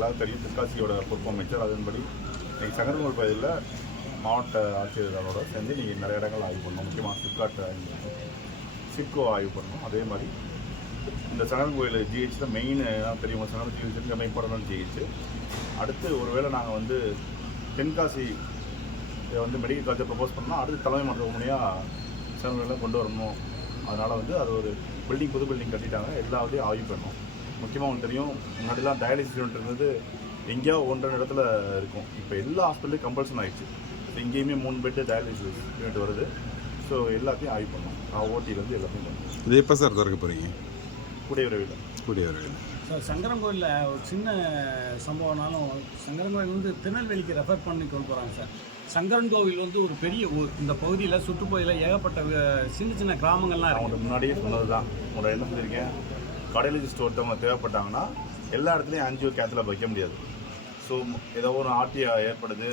எல்லாரும் தெரியும் தென்காசியோட பொறுப்பு அமைச்சர். அதன்படி நீங்கள் சங்கரங்கோல் பகுதியில் மாவட்ட ஆட்சியர்களோட சேர்ந்து நீங்கள் நிறைய இடங்கள் ஆய்வு பண்ணணும். முக்கியமாக சிப்காட் சிப்கோ ஆய்வு பண்ணணும். அதே மாதிரி இந்த சங்கரங்கோயில் ஜிஹெச் தான் மெயின் தெரியும். சங்கரன் ஜிஹெச் ரொம்ப இம்பார்ட்டன்டான ஜிஹெச். அடுத்து ஒருவேளை நாங்கள் வந்து தென்காசி வந்து மெடிக்கல் காலேஜை ப்ரப்போஸ் பண்ணோம்னா அடுத்து தலைமை மருத்துவமனையாக சங்கரங்கோயிலாம் கொண்டு வரணும். அதனால் வந்து அது ஒரு பில்டிங் புது பில்டிங் கட்டிட்டாங்க. எல்லாத்தையும் ஆய்வு பண்ணணும். முக்கியமாக உங்களுக்கு தெரியும், முன்னாடிலாம் டயாலிசிஸ் யூனிட் இருந்தது எங்கேயோ 1-2 இடத்துல இருக்கும். இப்போ எல்லா ஹாஸ்பிட்டலையும் கம்பல்சன் ஆகிடுச்சு. எங்கேயுமே 3 பெட்டு டயாலிசிஸ் யூனிட் வருது. ஸோ எல்லாத்தையும் ஆய்வு பண்ணணும். ஓட்டிலேருந்து எல்லாத்தையும் பண்ணணும். இது எப்போ சார் திறக்க போகிறீங்க? கூடிய விரைவில் சார் சங்கரங்கோயிலில் ஒரு சின்ன சம்பவம்னாலும் சங்கரங்கோயில் வந்து திருநெல்வேலிக்கு ரெஃபர் பண்ணி கொண்டு போகிறாங்க சார். சங்கரன்கோவில் வந்து ஒரு பெரிய ஊர். இந்த பகுதியில் சுற்றுப்பகுதியில் ஏகப்பட்ட சின்ன சின்ன கிராமங்கள்லாம் அவங்க முன்னாடியே சொன்னது தான். உங்களோட என்ன சொல்லியிருக்கேன், கார்டியாலஜிஸ்ட் ஒருத்தவங்க தேவைப்பட்டாங்கன்னா எல்லா இடத்துலையும் ஆஞ்சியோ கேத்லாப் வைக்க முடியாது. ஸோ ஏதோ ஒரு ஆர்டியா ஏற்படுது,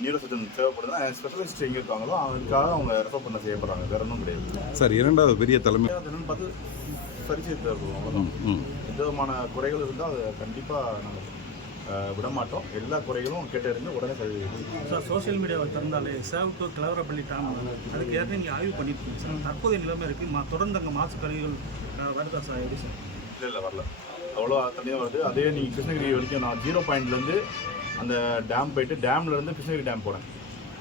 நியூரோ சர்ஜன் தேவைப்படுதுன்னா ஸ்பெஷலிஸ்ட் எங்கே இருக்காங்களோ அவங்களுக்காக அவங்க ரெஃபர் பண்ண செய்யப்படுறாங்க. வேற ஒன்றும் கிடையாது சார். இரண்டாவது பெரிய தலைமை என்னன்னு பார்த்து சரி செய்து இருக்கும். அவ்வளோதான். எந்த விதமான குறைகள் இருந்தால் அதை கண்டிப்பாக நாங்கள் விடமாட்டோம். எல்லா குறைகளும் கேட்டறிந்து உடனே சரி சார். சோஷியல் மீடியாவை திறந்தாலே சேவ் டு கிளவரப்பள்ளி டேம் அதுக்கு ஏற்கனவே நீங்கள் ஆய்வு பண்ணியிருக்கீங்க சார். தற்போதைய நிலைமை இருக்குது. தொடர்ந்து அங்கே மாசு கழிவுகள் வருதா சார்? எப்படி சார்? இல்லை வரல, அவ்வளோ தனியாக வருது. அதே நீங்கள் கிருஷ்ணகிரி வரைக்கும் நான் 0 பாயிண்ட்லேருந்து அந்த டேம் போயிட்டு டேம்லேருந்து கிருஷ்ணகிரி டேம் போனேன்.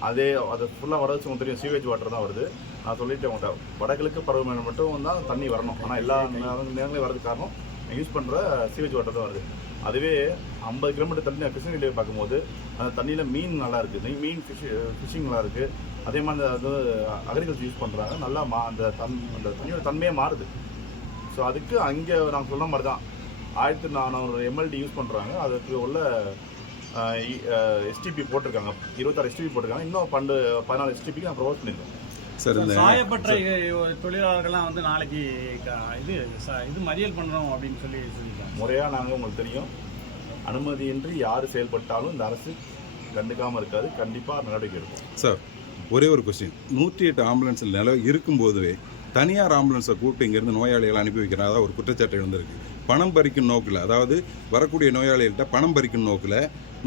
அது ஃபுல்லாக வர வச்சு உங்களுக்கு தெரியும், சீவேஜ் வாட்டர் தான் வருது. நான் சொல்லிட்டு உங்கள்கிட்ட வடகிழக்கு பருவமழை மட்டும் தான் தண்ணி வரணும். ஆனால் எல்லா நேரங்களையும் வரதுக்கு காரணம் யூஸ் பண்ணுற சீவேஜ் வாட்டர் தான் வருது. அதுவே 50 கிலோமீட்டர் தண்ணி கிருஷ்ணகிரியை பார்க்கும்போது அந்த தண்ணியில் மீன் நல்லா இருக்குது, மீன் ஃபிஷிங் நல்லா இருக்குது. அதே மாதிரி அது அக்ரிகல்ச்சர் யூஸ் பண்ணுறாங்க. நல்லா அந்த தண்ணியோட தன்மையே மாறுது. ஸோ அதுக்கு அங்கே நாங்கள் சொன்ன மாதிரி தான் 1400 MLD யூஸ் பண்ணுறாங்க. அதுக்கு உள்ள STP போட்டிருக்காங்க, 26 STP போட்டிருக்காங்க. இன்னும் 14 STPக்கு நான் ப்ரொவோஸ் பண்ணியிருக்கேன் சார். சாயப்பட்ட தொழிலாளர்கள்லாம் வந்து நாளைக்கு இது மறியல் பண்ணுறோம் அப்படின்னு சொல்லியிருக்காங்க. முறையாக நாங்கள் உங்களுக்கு தெரியும், அனுமதியின்றி யார் செயல்பட்டாலும் இந்த அரசு கண்டுக்காமல் இருக்காது. கண்டிப்பாக நடவடிக்கை எடுக்கும் சார். ஒரே ஒரு கொஸ்டின், 108 ஆம்புலன்ஸ் இருக்கும்போதுவே தனியார் ஆம்புலன்ஸை கூப்பிட்டு இங்கேருந்து நோயாளிகளை அனுப்பி வைக்கிறதா ஒரு குற்றச்சாட்டு இருந்திருக்கு. பணம் பறிக்கும் நோக்கில், அதாவது வரக்கூடிய நோயாளிகள்கிட்ட பணம் பறிக்கும் நோக்கில்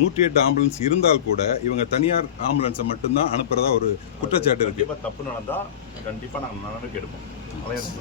108 ஆம்புலன்ஸ் இருந்தால் கூட இவங்க தனியார் ஆம்புலன்ஸை மட்டும்தான் அனுப்புறதா ஒரு குற்றச்சாட்டு இருக்கு. தப்பு நடந்தால் கண்டிப்பாக நாங்கள் நடவடிக்கை எடுப்போம்.